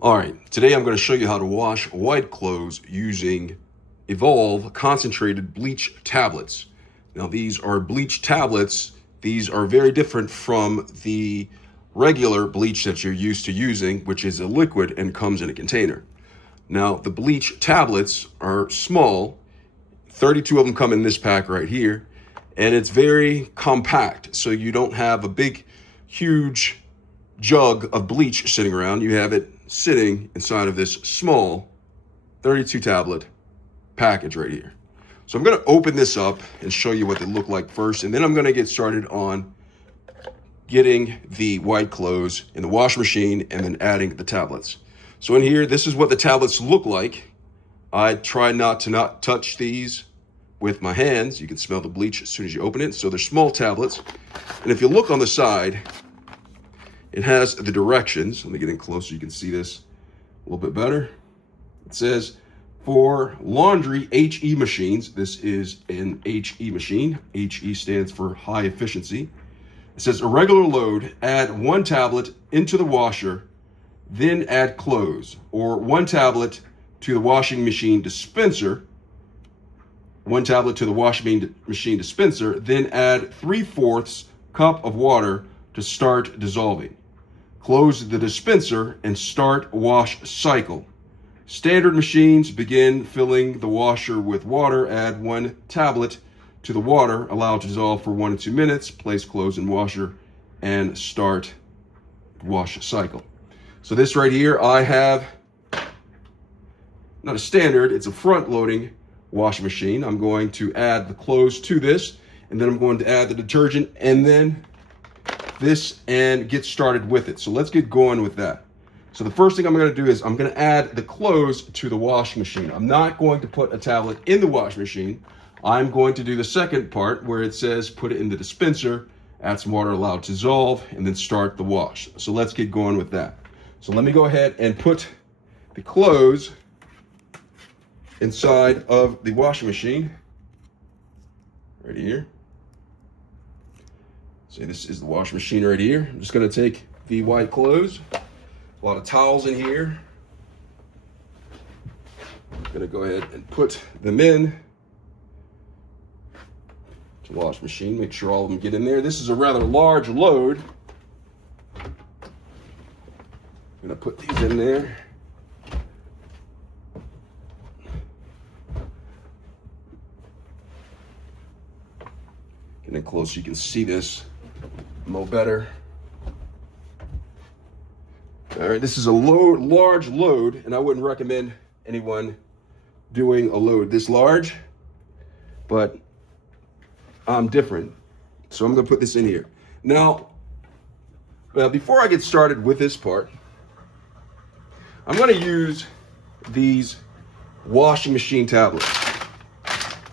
All right, today I'm going to show you how to wash white clothes using Evolve concentrated bleach tablets. Now these are bleach tablets. These are very different from the regular bleach that you're used to using, which is a liquid and comes in a container. Now the bleach tablets are small, 32 of them come in this pack right here, and it's very compact, so you don't have a big, huge jug of bleach sitting around. You have it sitting inside of this small 32 tablet package right here. So I'm going to open this up and show you what they look like first, and then I'm going to get started on getting the white clothes in the washing machine and then adding the tablets. So in here, this is what the tablets look like. I try not to touch these with my hands. You can smell the bleach as soon as you open it. So they're small tablets. And if you look on the side, it has the directions. Let me get in closer, you can see this a little bit better. It says for laundry HE machines. This is an HE machine. HE stands for high efficiency. It says a regular load, add one tablet into the washer, then add clothes, or one tablet to the washing machine dispenser, one tablet to the washing machine dispenser, then add 3/4 cup of water to start dissolving. Close the dispenser and start wash cycle. Standard machines begin filling the washer with water, add one tablet to the water, allow it to dissolve for 1 to 2 minutes, place clothes in washer, and start wash cycle. So this right here, I have not a standard, it's a front loading washing machine. I'm going to add the clothes to this, and then I'm going to add the detergent and then this and get started with it. So let's get going with that. So the first thing I'm going to do is I'm going to add the clothes to the washing machine. I'm not going to put a tablet in the washing machine. I'm going to do the second part where it says put it in the dispenser, add some water, allow it to dissolve, and then start the wash. So let's get going with that. So let me go ahead and put the clothes inside of the washing machine right here. So this is the washing machine right here. I'm just going to take the white clothes, a lot of towels in here. I'm going to go ahead and put them in to the washing machine. Make sure all of them get in there. This is a rather large load. I'm going to put these in there. Getting close, you can see this more better. All right, this is a large load, and I wouldn't recommend anyone doing a load this large, but I'm different. So I'm gonna put this in here. Now, before I get started with this part, I'm gonna use these washing machine tablets.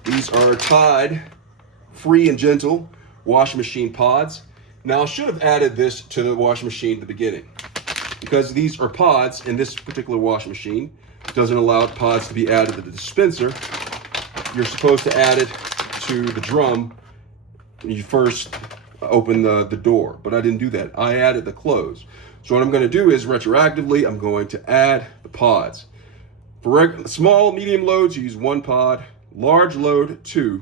These are Tide Free and Gentle washing machine pods. Now I should have added this to the washing machine at the beginning because these are pods, and this particular washing machine doesn't allow pods to be added to the dispenser. You're supposed to add it to the drum when you first open the door, but I didn't do that. I added the clothes. So what I'm going to do is retroactively, I'm going to add the pods. For small, medium loads, you use 1 pod, large load 2,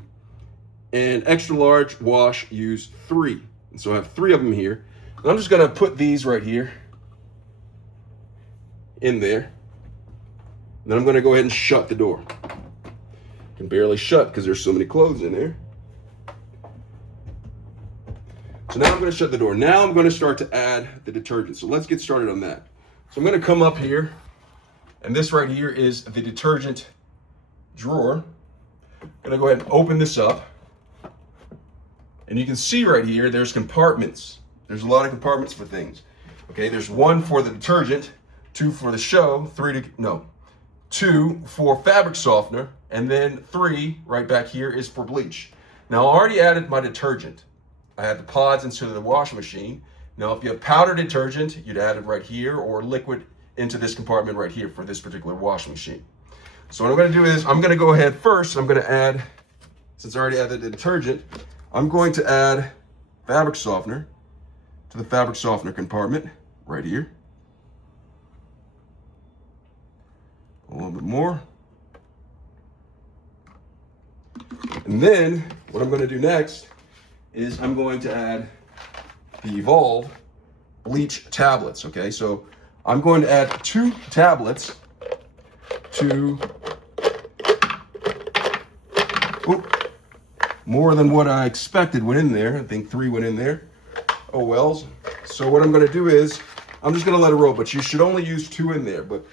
and extra large wash, use 3. And so I have 3 of them here. And I'm just gonna put these right here in there. And then I'm gonna go ahead and shut the door. I can barely shut because there's so many clothes in there. So now I'm gonna shut the door. Now I'm gonna start to add the detergent. So let's get started on that. So I'm gonna come up here, and this right here is the detergent drawer. I'm gonna go ahead and open this up. And you can see right here, there's compartments. There's a lot of compartments for things. Okay, there's 1 for the detergent, 2 for the show, 2 for fabric softener, and then 3 right back here is for bleach. Now I already added my detergent. I had the pods into the washing machine. Now if you have powder detergent, you'd add it right here, or liquid into this compartment right here for this particular washing machine. So what I'm gonna do is, I'm gonna go ahead first, I'm gonna add, since I already added the detergent, I'm going to add fabric softener to the fabric softener compartment right here. little bit more. And then what I'm going to do next is I'm going to add the Evolve bleach tablets. Okay, so I'm going to add 2 tablets to more than what I expected went in there. I think 3 went in there. Oh wells. So what I'm going to do is I'm just going to let it roll, but you should only use 2 in there, but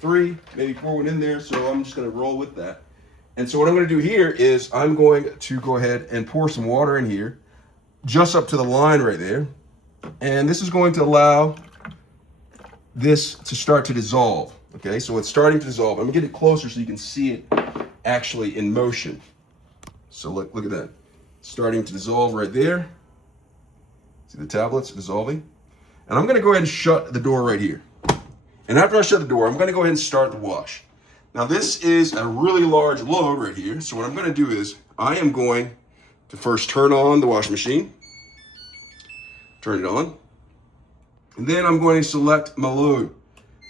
3, maybe 4 went in there, so I'm just going to roll with that. And so what I'm going to do here is I'm going to go ahead and pour some water in here, just up to the line right there. And this is going to allow this to start to dissolve. Okay, so it's starting to dissolve. I'm going to get it closer so you can see it actually in motion. So look at that. It's starting to dissolve right there. See the tablets dissolving? And I'm going to go ahead and shut the door right here. And after I shut the door, I'm going to go ahead and start the wash. Now this is a really large load right here. So what I'm going to do is I am going to first turn on the washing machine. Turn it on. And then I'm going to select my load.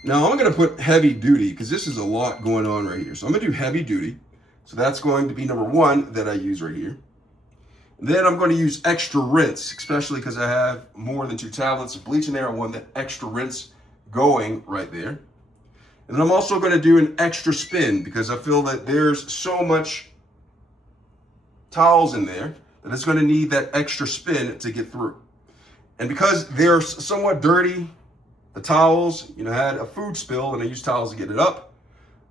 Now I'm going to put heavy duty because this is a lot going on right here. So I'm going to do heavy duty. So that's going to be number 1 that I use right here. And then I'm going to use extra rinse, especially because I have more than 2 tablets of bleach in there. I want that extra rinse going right there. And then I'm also going to do an extra spin because I feel that there's so much towels in there that it's going to need that extra spin to get through. And because they're somewhat dirty, the towels, had a food spill and I used towels to get it up,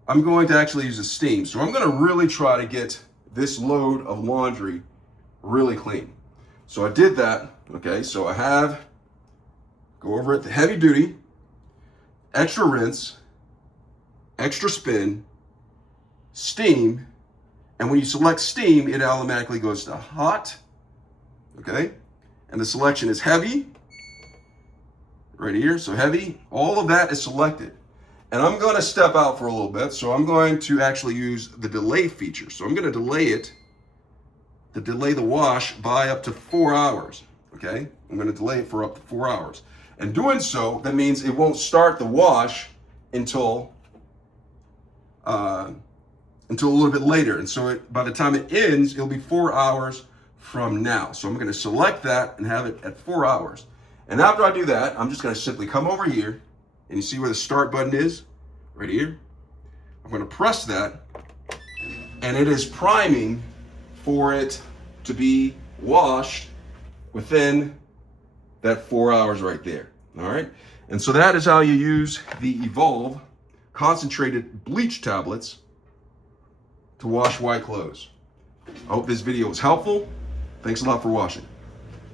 I'm going to actually use a steam. So I'm going to really try to get this load of laundry really clean. So I did that. Okay, so I have, go over it, the heavy duty, extra rinse, extra spin, steam, and when you select steam, it automatically goes to hot, okay? And the selection is heavy, right here, so heavy. All of that is selected. And I'm gonna step out for a little bit, so I'm going to actually use the delay feature. So I'm gonna delay the wash by up to 4 hours, okay? I'm gonna delay it for up to 4 hours. And doing so, that means it won't start the wash until a little bit later. And so by the time it ends, it'll be 4 hours from now. So I'm going to select that and have it at 4 hours. And after I do that, I'm just going to simply come over here and you see where the start button is right here. I'm going to press that and it is priming for it to be washed within that 4 hours right there. All right. And so that is how you use the Evolve concentrated bleach tablets to wash white clothes. I hope this video was helpful. Thanks a lot for watching.